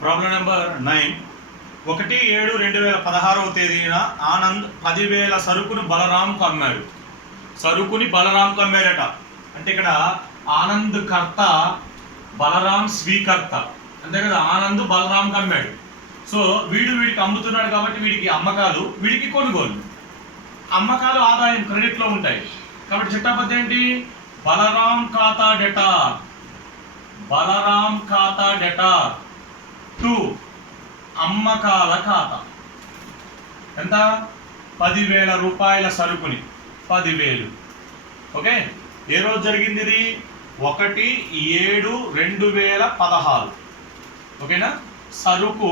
Problem number 9. 1/7/2016 తేదీన ఆనంద్ 10,000 సరుకును బలరాంకు అమ్మాడు. సరుకుని బలరాంకు అమ్మాడట. అంటే ఇక్కడ ఆనంద్ కర్త, బలరాం స్వీకర్త, అంతే కదా. ఆనంద్ బలరాంకు అమ్మాడు. సో వీడికి అమ్ముతున్నాడు కాబట్టి వీడికి అమ్మకాలు, వీడికి కొనుగోలు. అమ్మకాలు ఆదాయం క్రెడిట్లో ఉంటాయి కాబట్టి చిట్టాపద్యం ఏంటి? బలరాం ఖాతా డెటార్, బలరాం ఖాతా డెటార్ టు అమ్మకాల ఖాతా. ఎంత? 10,000 రూపాయల సరుకుని 10,000. ఓకే, ఏ రోజు జరిగింది ఇది? 1/7/2016. ఓకేనా? సరుకు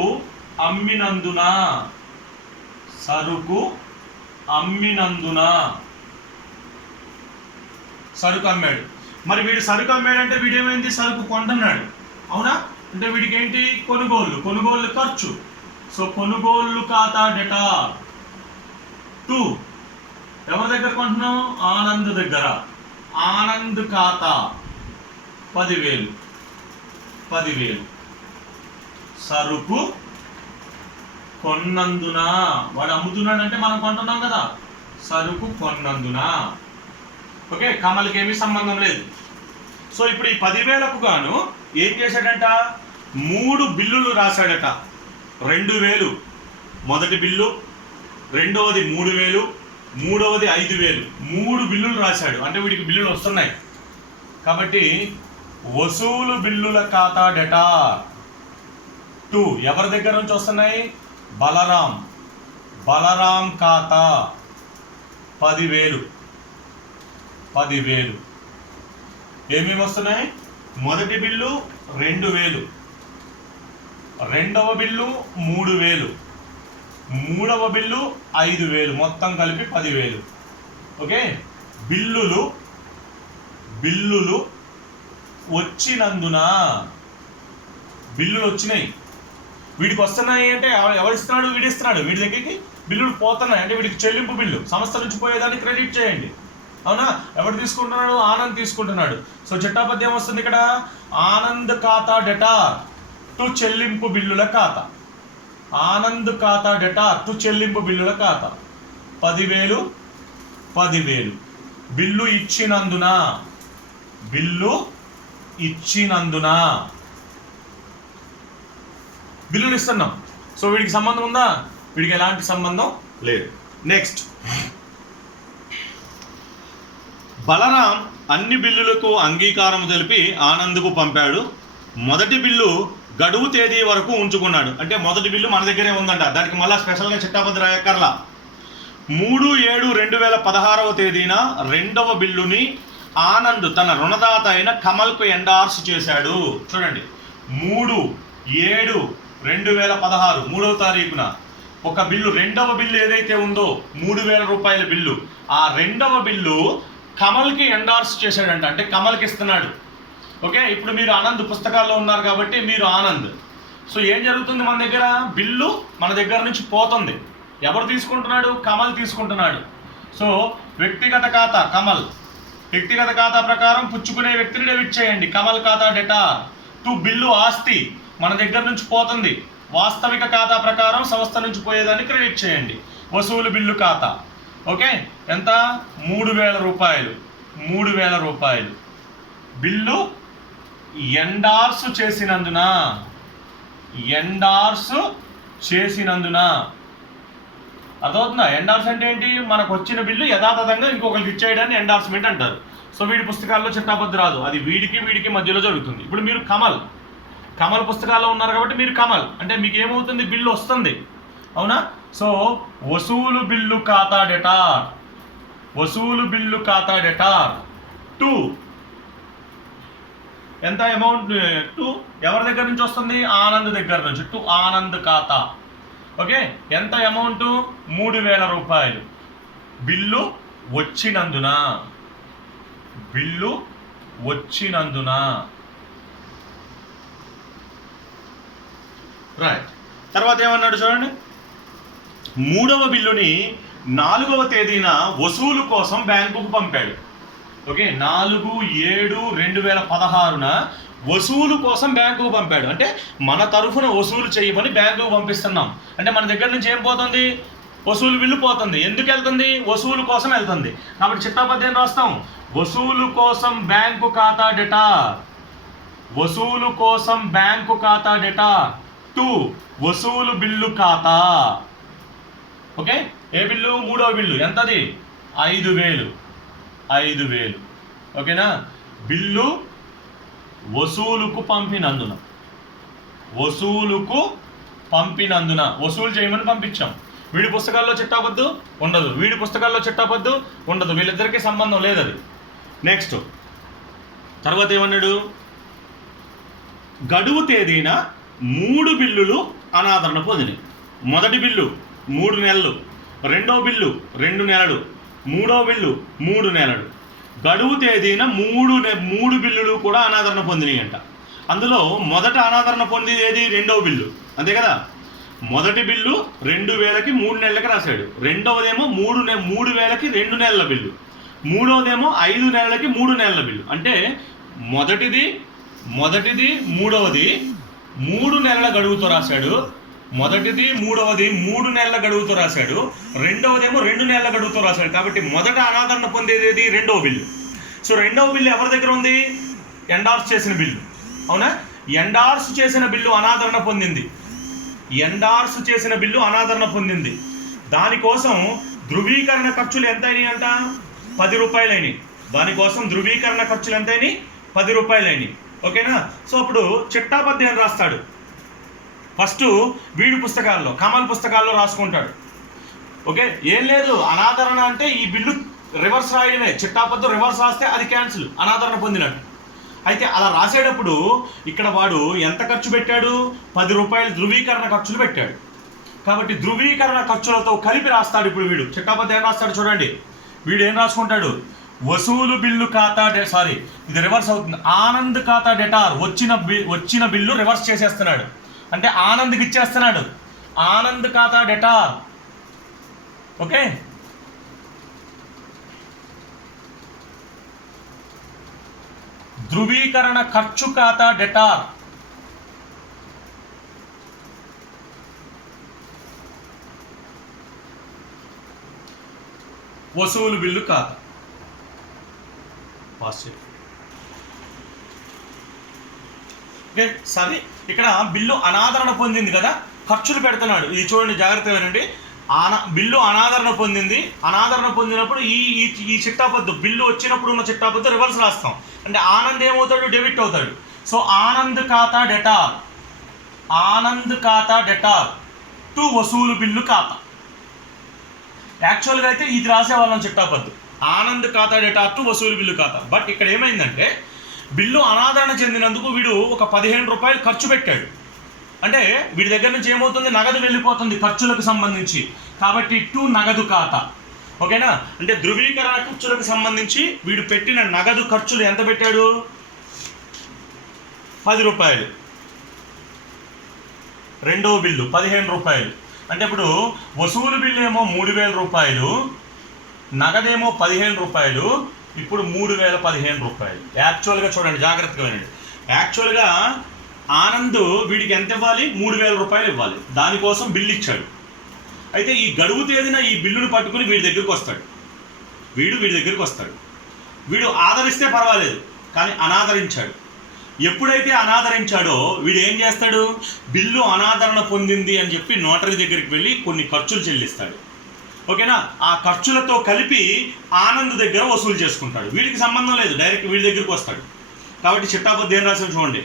అమ్మినందున, సరుకు అమ్మినందున, సరుకు అమ్మాడు. మరి వీడు సరుకు అమ్మాడంటే వీడేమైంది? సరుకు కొంటున్నాడు, అవునా? అంటే వీడికి ఏంటి? కొనుగోళ్ళు, కొనుగోళ్ళు ఖర్చు. సో కొనుగోళ్ళు ఖాతా డేటా టు ఎవరి దగ్గర కొంటున్నాం? ఆనంద్ దగ్గర. ఆనంద్ ఖాతా 10,000. 10,000 సరుకు కొన్నందున, వాడు అమ్ముతున్నాడు అంటే మనం కొంటున్నాం కదా. సరుకు కొన్నందున. ఓకే, కమల్కి ఏమీ సంబంధం లేదు. సో ఇప్పుడు ఈ 10,000కు గాను ఏం చేశాడంట? 3 బిల్లులు రాశాడట. 2,000 మొదటి బిల్లు, రెండవది 3,000, మూడవది 5,000. 3 బిల్లులు రాశాడు. అంటే వీడికి బిల్లులు వస్తున్నాయి కాబట్టి వసూలు బిల్లుల ఖాతా డేటా టు ఎవరి దగ్గర నుంచి వస్తున్నాయి? బలరాం. బలరాం ఖాతా 10,000. 10,000 ఏమేమి వస్తున్నాయి? మొదటి బిల్లు 2,000, రెండవ బిల్లు 3,000, మూడవ బిల్లు 5,000, మొత్తం కలిపి 10,000. ఓకే, బిల్లులు బిల్లులు వచ్చినందున, బిల్లులు వచ్చినాయి. వీడికి వస్తున్నాయి అంటే ఎవరు ఇస్తున్నాడు? వీడి ఇస్తున్నాడు. వీడి దగ్గరికి బిల్లులు పోతున్నాయి అంటే వీడికి చెల్లింపు బిల్లు. సంస్థ నుంచి పోయేదాన్ని క్రెడిట్ చేయండి, అవునా? ఎవరు తీసుకుంటున్నాడు? ఆనంద్ తీసుకుంటున్నాడు. సో చిట్టాపద్యం వస్తుంది ఇక్కడ. ఆనంద్ ఖాతా డెటార్ టు చెల్లింపు బిల్లుల ఖాతా. ఆనంద్ ఖాతా డెటార్ టు చెల్లింపు బిల్లుల ఖాతా 10,000. 10,000 బిల్లు ఇచ్చినందున, బిల్లు ఇచ్చినందున బిల్లులు ఇస్తున్నాం. సో వీడికి సంబంధం ఉందా? వీడికి ఎలాంటి సంబంధం లేదు. నెక్స్ట్, బలరాం అన్ని బిల్లులకు అంగీకారం తెలిపి ఆనంద్కు పంపాడు. మొదటి బిల్లు గడువు తేదీ వరకు ఉంచుకున్నాడు. అంటే మొదటి బిల్లు మన దగ్గరే ఉందంట, దానికి మళ్ళీ స్పెషల్గా చిట్టాపద్ది రాయక్కర్లా. 3/7/2016 తేదీన రెండవ బిల్లుని ఆనంద్ తన రుణదాత అయిన కమల్కు ఎండార్స్ చేశాడు. చూడండి, 3/7/2016 3వ తారీఖున ఒక బిల్లు, రెండవ బిల్లు ఏదైతే ఉందో 3,000 రూపాయల బిల్లు, ఆ రెండవ బిల్లు కమల్కి ఎండార్స్ చేశాడంట. అంటే కమల్కి ఇస్తున్నాడు. ఓకే, ఇప్పుడు మీరు ఆనంద్ పుస్తకాల్లో ఉన్నారు కాబట్టి మీరు ఆనంద్. సో ఏం జరుగుతుంది? మన దగ్గర బిల్లు మన దగ్గర నుంచి పోతుంది. ఎవరు తీసుకుంటున్నాడు? కమల్ తీసుకుంటున్నాడు. సో వ్యక్తిగత ఖాతా కమల్, వ్యక్తిగత ఖాతా ప్రకారం పుచ్చుకునే వ్యక్తిని డెబిట్ చేయండి. కమల్ ఖాతా డేటా టు బిల్లు ఆస్తి మన దగ్గర నుంచి పోతుంది. వాస్తవిక ఖాతా ప్రకారం సంస్థ నుంచి పోయేదాన్ని క్రెడిట్ చేయండి. వసూలు బిల్లు ఖాతా. ఓకే, ఎంత? 3,000 రూపాయలు. 3,000 రూపాయలు బిల్లు ఎండార్స్ చేసినందున, ఎండార్స్ చేసినందున. అర్థమవుతుందా? ఎండార్స్ అంటే ఏంటి? మనకు వచ్చిన బిల్లు యథాతథంగా ఇంకొకరికి ఇచ్చేయడాన్ని ఎండార్స్మెంట్ అంటారు. సో వీడి పుస్తకాల్లో చిట్టాపద్ది రాదు, అది వీడికి మధ్యలో జరుగుతుంది. ఇప్పుడు మీరు కమల్ పుస్తకాల్లో ఉన్నారు కాబట్టి మీరు కమల్ అంటే మీకు ఏమవుతుంది? బిల్లు వస్తుంది, అవునా? సో వసూలు బిల్లు ఖాతా డేటార్, వసూలు బిల్లు ఖాతా డేటార్ టు ఎంత అమౌంట్? టు ఎవరి దగ్గర నుంచి వస్తుంది? ఆనంద్ దగ్గర నుంచి. టు ఆనంద్ ఖాతా. ఓకే, ఎంత అమౌంట్? 3,000 రూపాయలు. బిల్లు వచ్చినందున, బిల్లు వచ్చినందున. రైట్, తర్వాత ఏమన్నాడు చూడండి. 3వ బిల్లుని 4వ తేదీన వసూలు కోసం బ్యాంకుకు పంపాడు. ఓకే, 4/7/2016 వసూలు కోసం బ్యాంకుకు పంపాడు, అంటే మన తరఫున వసూలు చేయమని బ్యాంకుకు పంపిస్తున్నాం. అంటే మన దగ్గర నుంచి ఏం పోతుంది? వసూలు బిల్లు పోతుంది. ఎందుకు వెళ్తుంది? వసూలు కోసం వెళ్తుంది. కాబట్టి చిట్టాపద్యం ఏం రాస్తాం? వసూలు కోసం బ్యాంకు ఖాతా డేటా, వసూలు కోసం బ్యాంకు ఖాతా డేటా టు వసూలు బిల్లు ఖాతా. ఓకే, ఏ బిల్లు? మూడవ బిల్లు. ఎంతది? 5,000. 5,000. ఓకేనా? బిల్లు వసూలుకు పంపినందున, వసూలుకు పంపినందున, వసూలు చేయమని పంపించాం. వీడి పుస్తకాల్లో చిట్టాపద్దు ఉండదు, వీడి పుస్తకాల్లో చిట్టాపద్దు ఉండదు, వీళ్ళిద్దరికీ సంబంధం లేదు అది. నెక్స్ట్ తర్వాత ఏమన్నాడు? గడువు తేదీన 3 బిల్లులు అనాదరణ పొందినాయి. మొదటి బిల్లు 3 నెలలు, రెండో బిల్లు 2 నెలలు, మూడో బిల్లు 3 నెలలు. గడువు తేదీన 3 బిల్లులు కూడా అనాదరణ పొందినాయి అంట. అందులో మొదట అనాదరణ పొందేది ఏది? రెండవ బిల్లు, అంతే కదా. మొదటి బిల్లు 2,000కి 3 నెలలకి రాశాడు. రెండవదేమో 3,000కి 2 నెలల బిల్లు. మూడవదేమో 5 నెలలకి 3 నెలల బిల్లు. అంటే మొదటిది మూడవది 3 నెలల గడువుతో రాశాడు. మొదటిది మూడవది 3 నెలల గడువుతో రాశాడు. రెండవదేమో 2 నెలల గడువుతో రాశాడు. కాబట్టి మొదట అనాదరణ పొందేది రెండవ బిల్లు. సో రెండవ బిల్లు ఎవరి దగ్గర ఉంది? ఎండార్స్ చేసిన బిల్లు, అవునా? ఎండార్స్ చేసిన బిల్లు అనాదరణ పొందింది. ఎండార్స్ చేసిన బిల్లు అనాదరణ పొందింది. దానికోసం ధృవీకరణ ఖర్చులు ఎంత అయినాయి అంట? 10 రూపాయలు అయినాయి. దానికోసం ధృవీకరణ ఖర్చులు ఎంత అయినాయి? 10 రూపాయలు అయినాయి. ఓకేనా? సో అప్పుడు చిట్టాపద్యం రాస్తాడు. ఫస్ట్ వీడి పుస్తకాల్లో, కమల్ పుస్తకాల్లో రాసుకుంటాడు. ఓకే, ఏం లేదు, అనాదరణ అంటే ఈ బిల్లు రివర్స్ రాయడమే. చిట్టాపద్దు రివర్స్ రాస్తే అది క్యాన్సిల్, అనాదరణ పొందినట్టు. అయితే అలా రాసేటప్పుడు ఇక్కడ వాడు ఎంత ఖర్చు పెట్టాడు? 10 రూపాయలు ధృవీకరణ ఖర్చులు పెట్టాడు. కాబట్టి ధృవీకరణ ఖర్చులతో కలిపి రాస్తాడు. ఇప్పుడు వీడు చిట్టాపద్యం ఏం రాస్తాడు చూడండి. వీడు ఏం రాసుకుంటాడు? వసూలు బిల్లు ఖాతా సారీ ఇది రివర్స్ అవుతుంది. ఆనంద్ ఖాతా డెటార్, వచ్చిన బిల్లు రివర్స్ చేసేస్తున్నాడు. అంటే ఆనంద్కి ఇచ్చేస్తున్నాడు. ఆనంద్ ఖాతా డెటార్. ఓకే, ధృవీకరణ ఖర్చు ఖాతా డెటార్. వసూలు బిల్లు ఖాతా. ఓకే, సరే. ఇక్కడ బిల్లు అనాదరణ పొందింది కదా, ఖర్చులు పెడుతున్నాడు. ఇది చూడండి, జాగ్రత్తగా వినండి. బిల్లు అనాదరణ పొందింది. అనాదరణ పొందినప్పుడు ఈ చిట్టాపద్దు బిల్లు వచ్చినప్పుడు ఉన్న చిట్టాపద్దు రివర్స్ రాస్తాం. అంటే ఆనంద్ ఏమవుతాడు? డెబిట్ అవుతాడు. సో ఆనంద్ ఖాతా డెటార్, ఆనంద్ ఖాతా డెటార్ టు వసూలు బిల్లు ఖాతా. యాక్చువల్గా అయితే ఇది రాసేవాళ్ళం చిట్టాపద్దు, ఆనంద్ ఖాతా డెటార్ టు వసూలు బిల్లు ఖాతా. బట్ ఇక్కడ ఏమైందంటే బిల్లు అనాదరణ చెందినందుకు వీడు ఒక 15 రూపాయలు ఖర్చు పెట్టాడు. అంటే వీడి దగ్గర నుంచి ఏమవుతుంది? నగదు వెళ్ళిపోతుంది ఖర్చులకు సంబంధించి. కాబట్టి టు నగదు ఖాతా. ఓకేనా? అంటే ధృవీకరణ ఖర్చులకు సంబంధించి వీడు పెట్టిన నగదు ఖర్చులు ఎంత పెట్టాడు? 10 రూపాయలు. రెండవ బిల్లు 15 రూపాయలు. అంటే ఇప్పుడు వసూలు బిల్లు ఏమో 3,000 రూపాయలు, నగదేమో 15 రూపాయలు. ఇప్పుడు 3,015 రూపాయలు. యాక్చువల్గా చూడండి, జాగ్రత్తగా వినండి. యాక్చువల్గా ఆనంద్ వీడికి ఎంత ఇవ్వాలి? 3,000 రూపాయలు ఇవ్వాలి. దానికోసం బిల్లు ఇచ్చాడు. అయితే ఈ గడువు తేదీన ఈ బిల్లును పట్టుకుని వీడి దగ్గరికి వస్తాడు. వీడి దగ్గరికి వస్తాడు. వీడు ఆదరిస్తే పర్వాలేదు, కానీ అనాదరించాడు. ఎప్పుడైతే అనాదరించాడో వీడు ఏం చేస్తాడు? బిల్లు అనాదరణ పొందింది అని చెప్పి నోటరీ దగ్గరికి వెళ్ళి కొన్ని ఖర్చులు చెల్లిస్తాడు. ఓకేనా? ఆ ఖర్చులతో కలిపి ఆనంద్ దగ్గర వసూలు చేసుకుంటాడు. వీడికి సంబంధం లేదు, డైరెక్ట్ వీడి దగ్గరికి వస్తాడు. కాబట్టి చిట్టాపద్దు ఏం రాసాం చూడండి.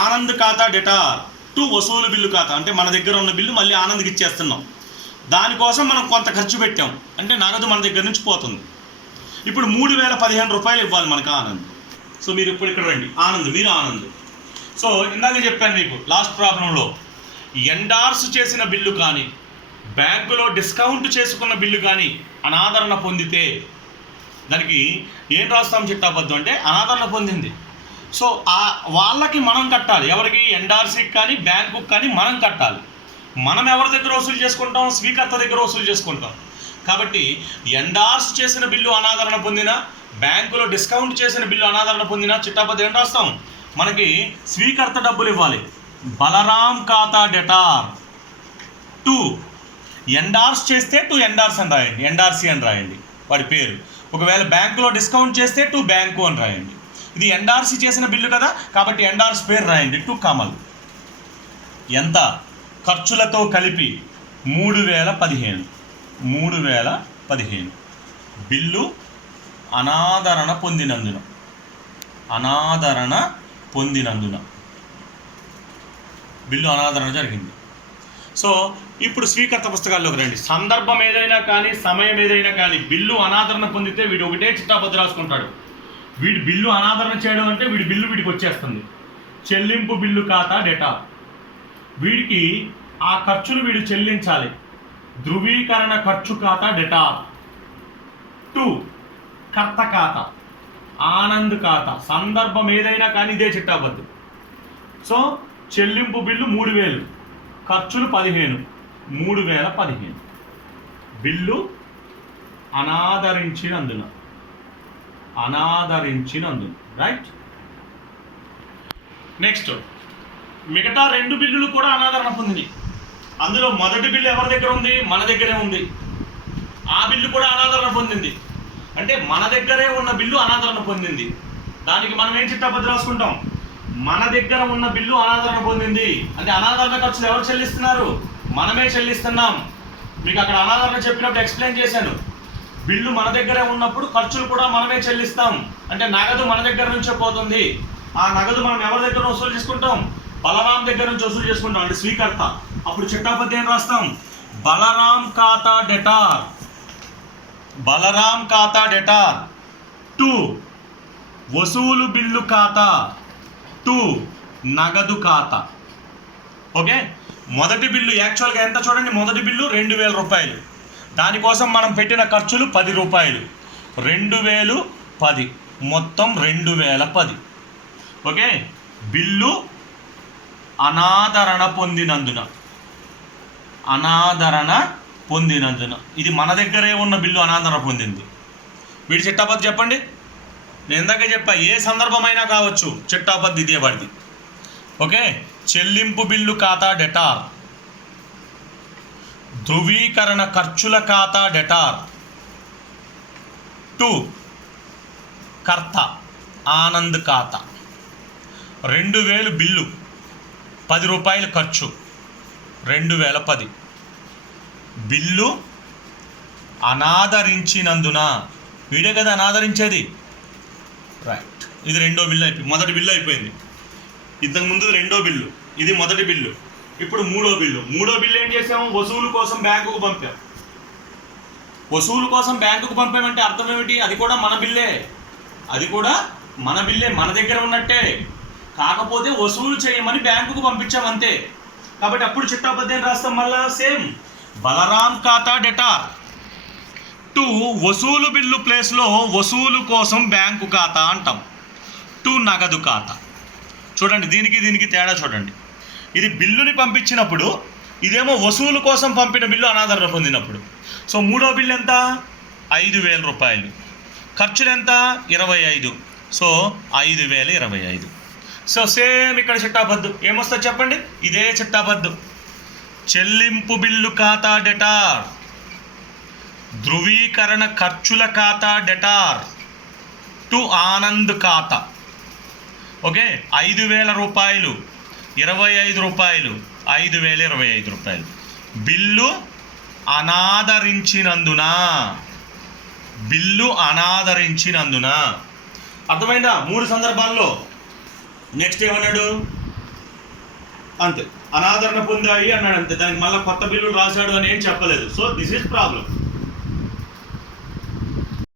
ఆనంద్ ఖాతా డెటార్ టు వసూలు బిల్లు ఖాతా. అంటే మన దగ్గర ఉన్న బిల్లు మళ్ళీ ఆనంద్కి ఇచ్చేస్తున్నాం. దానికోసం మనం కొంత ఖర్చు పెట్టాం, అంటే నగదు మన దగ్గర నుంచి పోతుంది. ఇప్పుడు 3,015 రూపాయలు ఇవ్వాలి మనకు ఆనంద్. సో మీరు ఇప్పుడు ఇక్కడ రండి, ఆనంద్, మీరు ఆనంద్. సో ఇందాక చెప్పాను మీకు లాస్ట్ ప్రాబ్లంలో, ఎండార్స్ చేసిన బిల్లు కానీ బ్యాంకులో డిస్కౌంట్ చేసుకున్న బిల్లు కానీ అనాదరణ పొందితే దానికి ఏం రాస్తాం చిట్టాపద్దు అంటే అనాదరణ పొందింది. సో వాళ్ళకి మనం కట్టాలి. ఎవరికి? ఎండార్సీకి కానీ బ్యాంకుకి కానీ మనం కట్టాలి. మనం ఎవరి దగ్గర వసూలు చేసుకుంటాం? స్వీకర్త దగ్గర వసూలు చేసుకుంటాం. కాబట్టి ఎండార్స్ చేసిన బిల్లు అనాదరణ పొందిన, బ్యాంకులో డిస్కౌంట్ చేసిన బిల్లు అనాదరణ పొందిన చిట్టాపద్దు ఏం రాస్తాం? మనకి స్వీకర్త డబ్బులు ఇవ్వాలి. బలరాం ఖాతా డెటార్ టు ఎండార్స్ చేస్తే టు ఎండార్స్ అని రాయండి, ఎన్ఆర్సి అని రాయండి వాడి పేరు. ఒకవేళ బ్యాంకులో డిస్కౌంట్ చేస్తే టు బ్యాంకు అని రాయండి. ఇది ఎన్ఆర్సి చేసిన బిల్లు కదా, కాబట్టి ఎన్ఆర్స్ పేరు రాయండి టు కమల్. ఎంత? ఖర్చులతో కలిపి 3015. 3015 బిల్లు అనాదరణ పొందినందున బిల్లు అనాదరణ జరిగింది. సో ఇప్పుడు స్వీకర్త పుస్తకాల్లోకి రండి. సందర్భం ఏదైనా కానీ సమయం ఏదైనా కానీ బిల్లు అనాదరణ పొందితే వీడు ఒకటే చిట్టాపద్దు రాసుకుంటాడు. వీడి బిల్లు అనాదరణ చేయడం అంటే వీడి బిల్లు వీడికి వచ్చేస్తుంది. చెల్లింపు బిల్లు ఖాతా డేటా, వీడికి ఆ ఖర్చులు వీడు చెల్లించాలి. ధృవీకరణ ఖర్చు ఖాతా డేటా. 2 కర్త ఖాతా, ఆనంద్ ఖాతా. సందర్భం ఏదైనా కానీ ఇదే చిట్టాపద్దు. సో చెల్లింపు బిల్లు 3000, ఖర్చులు 15. 3015 బిల్లు అనాదరించినందున రైట్. నెక్స్ట్ మిగతా 2 బిల్లులు కూడా అనాదరణ పొందింది. అందులో మొదటి బిల్లు ఎవరి దగ్గర ఉంది? మన దగ్గరే ఉంది. ఆ బిల్లు కూడా అనాదరణ పొందింది. అంటే మన దగ్గరే ఉన్న బిల్లు అనాదరణ పొందింది. దానికి మనం ఏం చిట్టాపద్దు రాసుకుంటాం? మన దగ్గర ఉన్న బిల్లు అనాదరణ పొందింది అంటే అనాదరణ ఖర్చులు ఎవరు చెల్లిస్తున్నారు? మనమే చెల్లిస్తున్నాం. మీకు అక్కడ అనాదరణ చెప్పినప్పుడు ఎక్స్ప్లెయిన్ చేశాను. బిల్లు మన దగ్గరే ఉన్నప్పుడు ఖర్చులు కూడా మనమే చెల్లిస్తాం. అంటే నగదు మన దగ్గర నుంచే పోతుంది. ఆ నగదు మనం ఎవరి దగ్గర వసూలు చేసుకుంటాం? బలరాం దగ్గర నుంచి వసూలు చేసుకుంటాం, అంటే స్వీకర్త. అప్పుడు చిట్టాపద్దు ఏం రాస్తాం? బలరాం ఖాతా డెటార్. 2 వసూలు బిల్లు ఖాతా 2 నగదు ఖాతా. ఓకే, మొదటి బిల్లు యాక్చువల్గా ఎంత చూడండి. మొదటి బిల్లు 2000 రూపాయలు. దానికోసం మనం పెట్టిన ఖర్చులు 10 రూపాయలు. 2010 మొత్తం 2010. ఓకే, బిల్లు అనాదరణ పొందినందున ఇది మన దగ్గరే ఉన్న బిల్లు అనాదరణ పొందింది. వీడి చిట్టాపద్దు చెప్పండి. నేను ఇందాక చెప్పా, ఏ సందర్భమైనా కావచ్చు, చిట్టాపద్దు ఇదే వాడిది. ఓకే, చెల్లింపు బిల్లు ఖాతా డెటార్, ధృవీకరణ ఖర్చుల ఖాతా డెటార్. 2 కర్త ఆనంద్ ఖాతా. 2000 బిల్లు, 10 రూపాయలు ఖర్చు. 2010 బిల్లు అనాదరించినందున. వీడే కదా అనాదరించేది, రైట్. ఇది 2వ బిల్లు అయిపోయింది. మొదటి బిల్లు అయిపోయింది. ఇంతకుముందు 2వ బిల్లు, ఇది మొదటి బిల్లు. ఇప్పుడు 3వ బిల్లు. 3వ బిల్లు ఏం చేసాము? వసూలు కోసం బ్యాంకుకు పంపాం. వసూలు కోసం బ్యాంకుకు పంపామంటే అర్థం ఏమిటి? అది కూడా మన బిల్లే. మన దగ్గర ఉన్నట్టే. కాకపోతే వసూలు చేయమని బ్యాంకుకు పంపించాం అంతే. కాబట్టి అప్పుడు చిట్టాపద్దు ఏం రాస్తాం? మళ్ళా సేమ్ బలరాం ఖాతా డెటార్ 2 వసూలు బిల్లు ప్లేస్లో వసూలు కోసం బ్యాంకు ఖాతా అంటాం. 2 నగదు ఖాతా. చూడండి, దీనికి తేడా చూడండి. ఇది బిల్లుని పంపించినప్పుడు, ఇదేమో వసూలు కోసం పంపిన బిల్లు అనాదరణ పొందినప్పుడు. సో 3వ బిల్లు ఎంత? 5000 రూపాయలు. ఖర్చులు ఎంత? 25. సో 5025. సో సేమ్ ఇక్కడ చిట్టాపద్దు ఏమొస్తుంది చెప్పండి? ఇదే చిట్టాపద్దు. చెల్లింపు బిల్లు ఖాతా డెటార్, ధృవీకరణ ఖర్చుల ఖాతా డెటార్ 2 ఆనంద్ ఖాతా. ఓకే, 5000 రూపాయలు, 25 రూపాయలు, 5025 రూపాయలు. బిల్లు అనాదరించినందున. అర్థమైందా? 3 సందర్భాల్లో. నెక్స్ట్ ఏమన్నాడు? అంతే, అనాదరణ పొందాయి అన్నాడు అంతే. దానికి మళ్ళీ కొత్త బిల్లులు రాశాడు అని ఏం చెప్పలేదు. So this is problem.